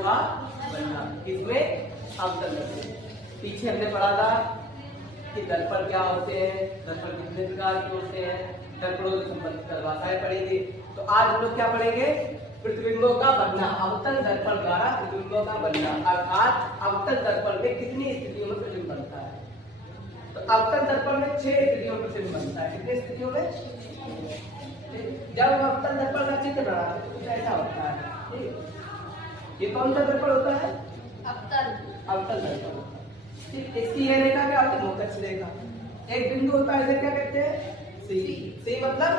का बनना, किसमें? अवतल दर्पण। पीछे हमने पढ़ा था कि दर्पण क्या होते हैं, दर्पण कितने प्रकार के होते हैं, दर्पणों से संबंधित परिभाषाएं पढ़ेंगे। तो आज हम लोग क्या पढ़ेंगे? प्रतिबिंबों का बनना, अवतल दर्पण द्वारा प्रतिबिंबों का बनना, अर्थात अवतल दर्पण में कितनी स्थितियों में प्रतिबिंब बनता है। तो अवतल दर्पण में 6 स्थितियों में प्रतिबिंब बनता है। कितनी स्थितियों में? जब हम अवतल दर्पण का चित्र बनाते हैं तो कुछ ऐसा होता है, ठीक। ये कौन सा दर्पण होता है? अवतल दर्पण। ठीक, इसकी ये रेखा क्या होती है? मोक्षक रेखा। एक बिंदु होता है, इसे क्या कहते हैं? सी मतलब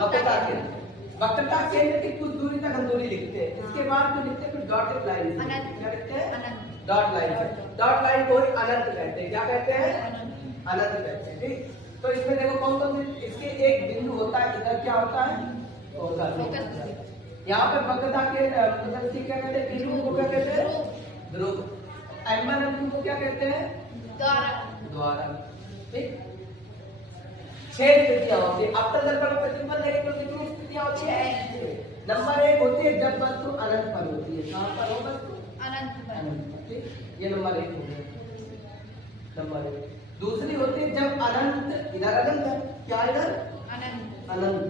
वक्रता केंद्र। वक्रता केंद्र की कुछ दूरी तक हम दूरी लिखते हैं, इसके बाद जो लिखते हैं फिर डॉटेड लाइन, क्या कहते हैं? Dot line. डॉट लाइन को ही अनंत कहते हैं। क्या कहते हैं? अनंत कहते हैं, ठीक। तो इसमें देखो कौन कौन से, इसके एक बिंदु होता है, इधर क्या होता है? फोकस। यहाँ पे वक्रता के क्या कहते हैं? बिंदु को क्या कहते हैं? ध्रुव। M1 को क्या कहते हैं? द्वारा। ठीक, 6 स्थितियां होती है अवतल दर्पण में प्रतिबिंब लेने के लिए। कितनी स्थितियां होती है? नंबर 1 होती है जब वस्तु अनंत पर होती है। कहां पर हो वस्तु? अनंत पर। ठीक, ये नंबर 1 हो गया। नंबर 1। दूसरी होती है जब अनंत, इधर अनंत है, क्या इधर? अनंत।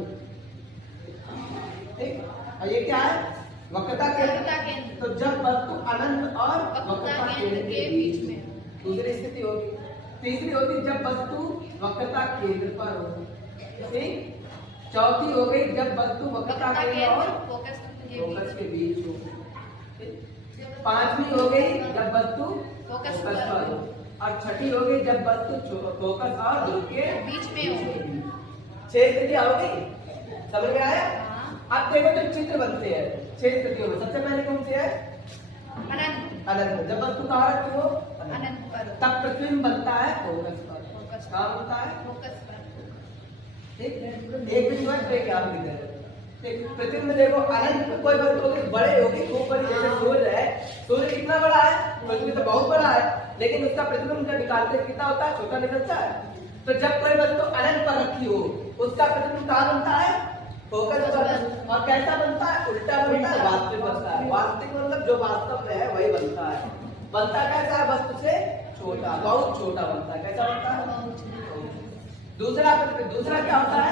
ठीक, और ये क्या है? वक्रता केंद्र। तो जब वस्तु अनंत और वक्रता केंद्र के बीच में, दूसरी स्थिति होगी। तीसरी होती है जब वस्तु वक्रता केंद्र पर हो। ठीक, चौथी हो गई जब वस्तु वक्रता केंद्र और फोकस के बीच हो। पांचवी हो गई जब वस्तु फोकस पर हो, और छठी हो गई जब वस्तु फोकस और ध्रुव के बीच में हो। 6 स्थितियां हो गई, समझ में आया? अब देखो जो चित्र बनते हैं 6 स्थितियों में, सबसे पहले कौन सी है? अनंत। जब वस्तु कहाँ रखी हो? अनंत पर, तब प्रतिबिंब बनता है फोकस पर। कहाँ बनता है? फोकस पर। ठीक, एक बिंदु है क्या प्रतिबिंब देखो अनंत में कोई वस्तु होगी बड़े होगी, खूब बड़ी, जैसे सूर्य है। सूर्य कितना बड़ा है? पृथ्वी तो बहुत बड़ा है, लेकिन उसका प्रतिबिंब जब निकालते कितना होता है? छोटा निकलता है। तो जब कोई वस्तु अनंत पर रखी हो, उसका प्रतिबिंब कहाँ बनता है? फोकस पर। और कैसा बनता है? उल्टा बनता है, वास्तविक बनता है। वास्तविक मतलब जो वास्तव में है वही बनता है। बनता कैसा है? वस्तु से छोटा, बहुत छोटा बनता है। कैसा बनता है? दूसरा क्या होता है?